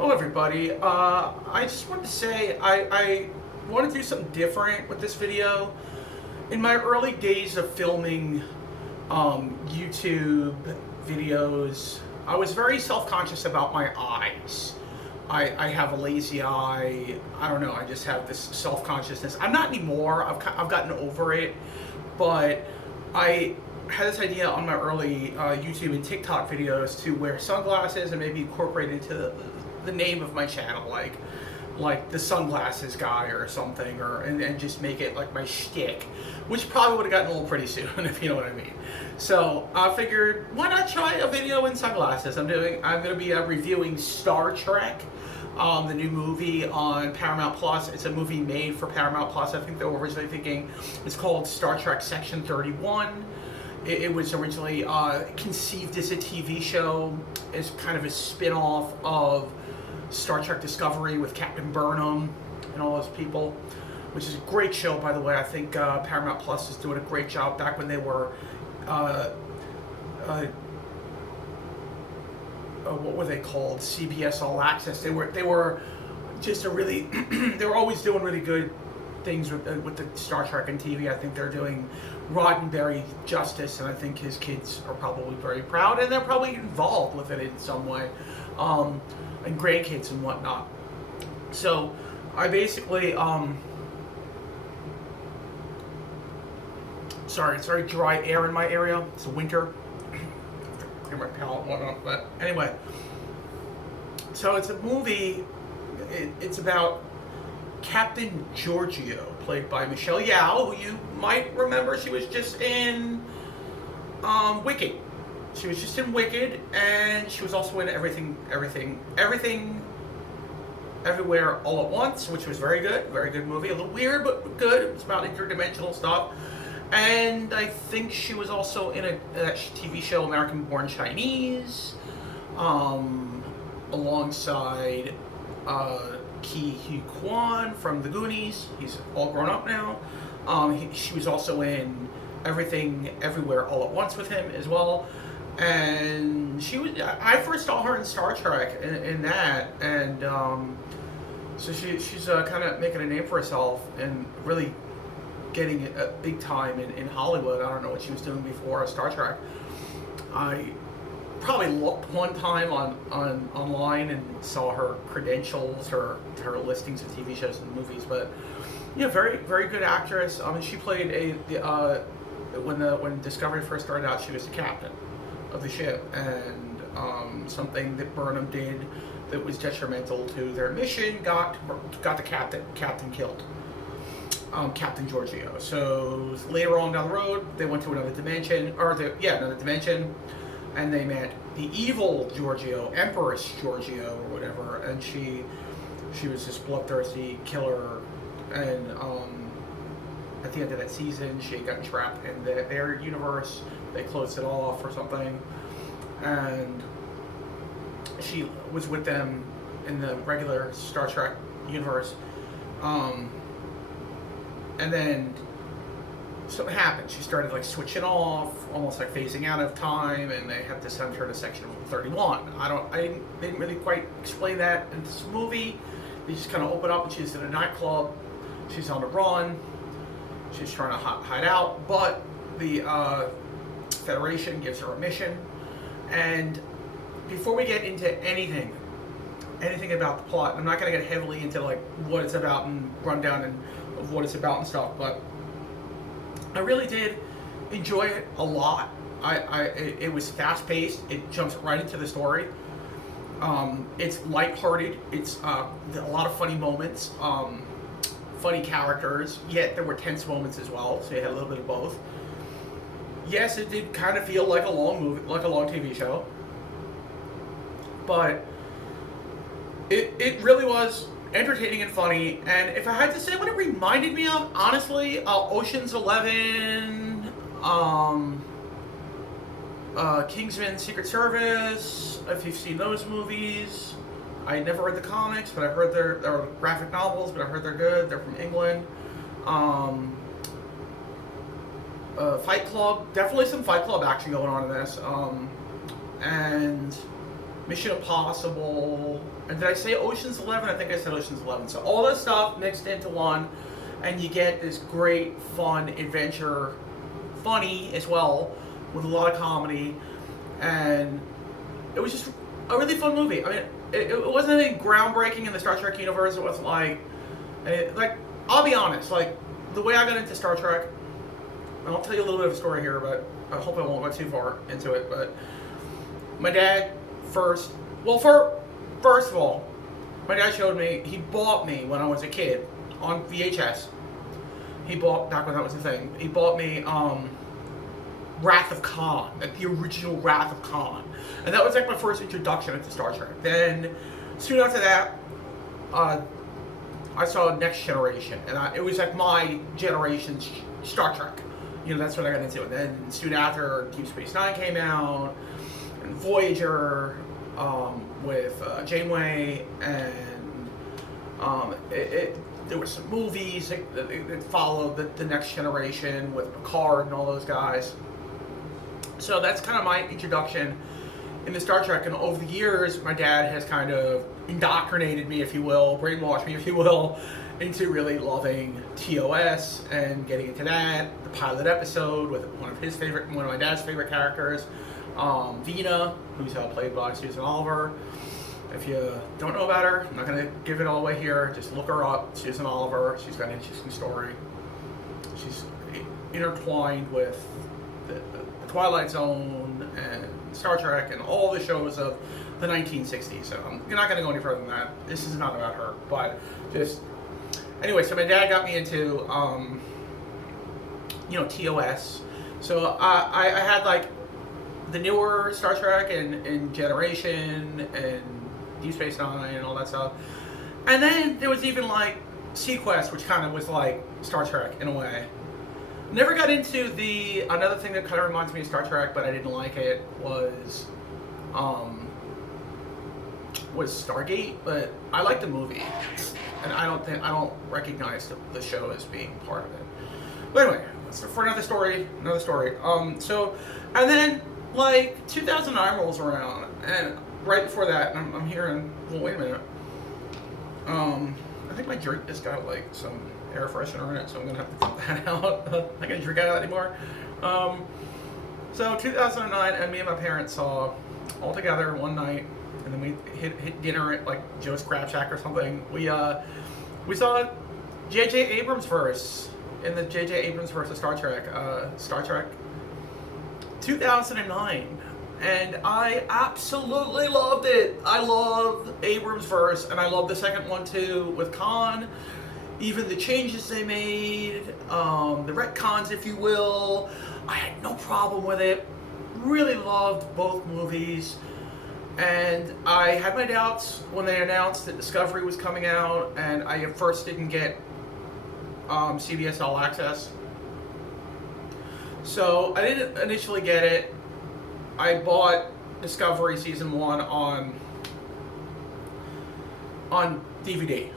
Hello everybody, I just wanted to say I want to do something different with this video. In my early days of filming YouTube videos, I was very self-conscious about my eyes. I have a lazy eye. I don't know, I just have this self-consciousness. I'm not anymore, I've gotten over it, but I had this idea on my early YouTube and TikTok videos to wear sunglasses and maybe incorporate it into the name of my channel, like the sunglasses guy or something, and just make it like my shtick, which probably would have gotten old pretty soon, if you know what I mean. So I figured, why not try a video in sunglasses? I'm going to be reviewing Star Trek, the new movie on Paramount Plus. It's a movie made for Paramount Plus. I think they were originally thinking it's called Star Trek Section 31. It was originally conceived as a TV show, as kind of a spin-off of Star Trek Discovery with Captain Burnham and all those people, which is a great show, by the way. I think Paramount Plus is doing a great job. Back when they were, what were they called? CBS All Access. They were just a really, they were always doing really good things with the Star Trek and TV. I think they're doing Roddenberry justice, and I think his kids are probably very proud, and they're probably involved with it in some way, and grandkids and whatnot. So I basically, sorry, it's very dry air in my area. It's winter. Clear my palate and whatnot, but anyway. So it's a movie. It's about Captain Giorgio, played by Michelle Yeoh, who you might remember. She was just in Wicked. She was just in Wicked, and she was also in Everything, Everywhere, All at Once, which was very good movie. A little weird, but good. It was about interdimensional stuff. And I think she was also in a TV show, American Born Chinese, alongside Ki Hu Kwan from The Goonies. He's all grown up now. She was also in Everything, Everywhere, All at Once with him as well. And I first saw her in Star Trek in that, and so she's kind of making a name for herself and really getting a big time in Hollywood. I don't know what she was doing before Star Trek. I probably looked one time online and saw her credentials, her listings of TV shows and movies, but yeah, very good actress. I mean, she played when Discovery first started out, she was the captain of the ship, and something that Burnham did that was detrimental to their mission got the captain killed. Captain Giorgio. So later on down the road, they went to another dimension, and they met the evil Giorgio, Empress Giorgio or whatever, and she was this bloodthirsty killer, and at the end of that season, she got trapped in their universe. They closed it off or something, and she was with them in the regular Star Trek universe, and then something happened. She started like switching off, almost like phasing out of time, and they had to send her to Section 31. They didn't really quite explain that in this movie. They just kind of open up and she's in a nightclub. She's on the run. She's trying to hide out, but the Federation gives her a mission. And before we get into anything about the plot, I'm not going to get heavily into like what it's about and rundown of what it's about and stuff, but I really did enjoy it a lot. It was fast paced. It jumps right into the story. It's lighthearted. It's a lot of funny moments, funny characters. Yet there were tense moments as well. So you had a little bit of both. Yes, it did kind of feel like a long movie, like a long TV show, but it really was entertaining and funny. And if I had to say what it reminded me of, honestly, Ocean's 11, Kingsman: Secret Service, if you've seen those movies. I never read the comics, but I heard they're graphic novels, but I heard they're good. They're from England. Fight Club, definitely some Fight Club action going on in this. And Mission Impossible, And did I say Ocean's 11? I think I said Ocean's 11. So all this stuff mixed into one, and you get this great, fun adventure, funny as well, with a lot of comedy, and it was just a really fun movie. I mean, it wasn't anything groundbreaking in the Star Trek universe. It wasn't like, I'll be honest, like, the way I got into Star Trek, and I'll tell you a little bit of a story here, but I hope I won't go too far into it, but my dad first of all, my dad showed me, he bought me when I was a kid on VHS. He bought, back when that was a thing, he bought me Wrath of Khan, like the original Wrath of Khan. And that was like my first introduction into Star Trek. Then, soon after that, I saw Next Generation. And it was like my generation's Star Trek. You know, that's what I got into. And then soon after, Deep Space Nine came out, and Voyager, with Janeway, and there were some movies that followed the Next Generation with Picard and all those guys. So that's kind of my introduction into Star Trek. And over the years, my dad has kind of indoctrinated me, if you will, brainwashed me, if you will, into really loving TOS and getting into that. The pilot episode with one of my dad's favorite characters, Vina, who's played by Susan Oliver. If you don't know about her, I'm not going to give it all away here. Just look her up, Susan Oliver. She's got an interesting story. She's intertwined with the Twilight Zone and Star Trek and all the shows of the 1960s. So you're not going to go any further than that. This is not about her, but just anyway. So my dad got me into TOS. So I had like the newer Star Trek and Generation and Deep Space Nine and all that stuff. And then there was even like Sequest, which kind of was like Star Trek in a way. Never got into another thing that kind of reminds me of Star Trek, but I didn't like it, was Stargate, but I like the movie. And I don't recognize the show as being part of it. But anyway, that's for another story. So, and then like 2009 rolls around, and right before that, I'm hearing, well, wait a minute. I think my drink has got like some air freshener in it, so I'm gonna have to cut that out. I'm not gonna drink out of that anymore. So 2009, and me and my parents saw all together one night, and then we hit dinner at like Joe's Crab Shack or something. We saw J.J. Abrams verse in the J.J. Abrams verse of Star Trek 2009. And I absolutely loved it. I love Abrams verse, and I love the second one too with Khan. Even the changes they made, the retcons, if you will, I had no problem with it. Really loved both movies. And I had my doubts when they announced that Discovery was coming out, and I at first didn't get CBS All Access. So I didn't initially get it. I bought Discovery Season 1 on DVD.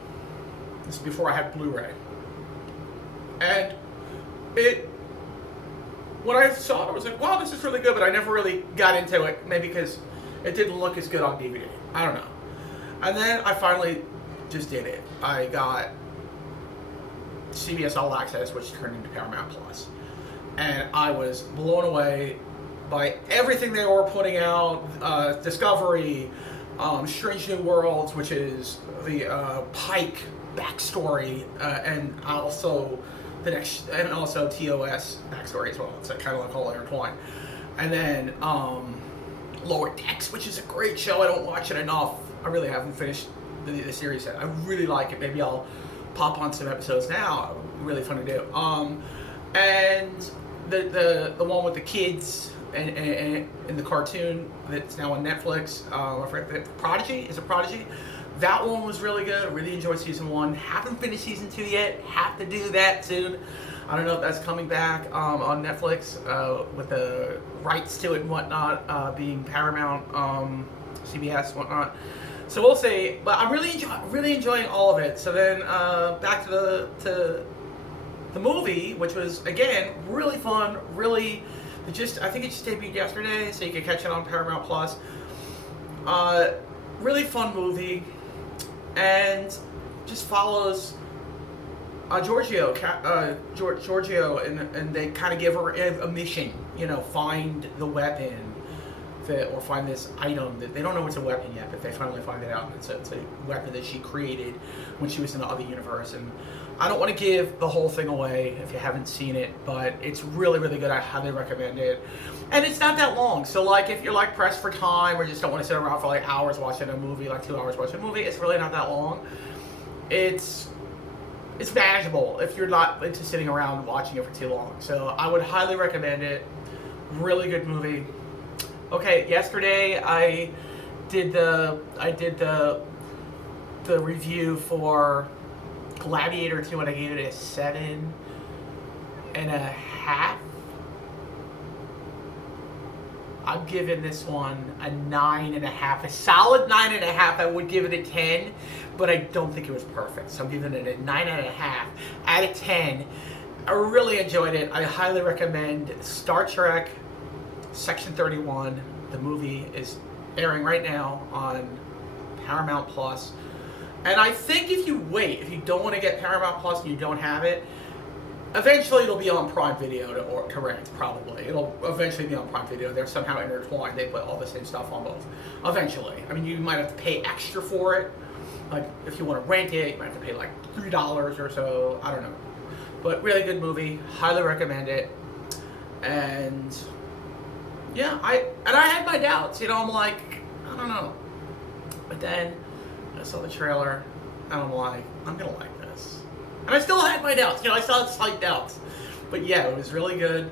This is before I had Blu-ray. And when I saw it, I was like, wow, this is really good, but I never really got into it, maybe because it didn't look as good on DVD. I don't know. And then I finally just did it. I got CBS All Access, which turned into Paramount Plus. And I was blown away by everything they were putting out. Discovery, Strange New Worlds, which is the Pike backstory, and also TOS backstory as well. It's kind of like all intertwined. And then Lower Decks, which is a great show. I don't watch it enough. I really haven't finished the series yet. I really like it. Maybe I'll pop on some episodes now. Really fun to do. And the one with the kids and the cartoon that's now on Netflix. I forget, Prodigy? Is it Prodigy? That one was really good. Really enjoyed season 1. Haven't finished season 2 yet. Have to do that soon. I don't know if that's coming back on Netflix with the rights to it and whatnot, being Paramount, CBS, and whatnot. So we'll see. But I'm really enjoying all of it. So then back to the movie, which was again really fun. Really, I think it just debuted yesterday, so you can catch it on Paramount Plus. Really fun movie. and just follows Giorgio, Giorgio, and they kind of give her a mission. Find the weapon, or find this item that they don't know it's a weapon yet, but they finally find it out. And it's a weapon that she created when she was in the other universe. And I don't want to give the whole thing away if you haven't seen it, but it's really, really good. I highly recommend it. And it's not that long. So, like, if you're, like, pressed for time or just don't want to sit around for, like, hours watching a movie, like 2 hours watching a movie, it's really not that long. It's manageable if you're not into sitting around watching it for too long. So, I would highly recommend it. Really good movie. Okay, yesterday I did the review for Gladiator 2, and I gave it a 7.5. I'm giving this one a 9.5, a solid 9.5. I would give it a 10, but I don't think it was perfect, so I'm giving it a 9.5 out of 10. I really enjoyed it. I highly recommend Star Trek Section 31. The movie is airing right now on Paramount Plus. And I think if you don't want to get Paramount Plus and you don't have it, eventually it'll be on Prime Video to rent, probably. It'll eventually be on Prime Video. They're somehow intertwined. They put all the same stuff on both. Eventually. I mean, you might have to pay extra for it. Like, if you want to rent it, you might have to pay like $3 or so. I don't know. But really good movie. Highly recommend it. And yeah, I had my doubts. I'm like, I don't know. But then I saw the trailer, and I'm like, I'm going to like this. And I still had my doubts. I still had slight doubts. But yeah, it was really good.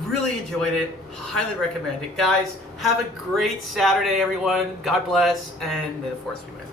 Really enjoyed it. Highly recommend it. Guys, have a great Saturday, everyone. God bless, and may the Force be with you.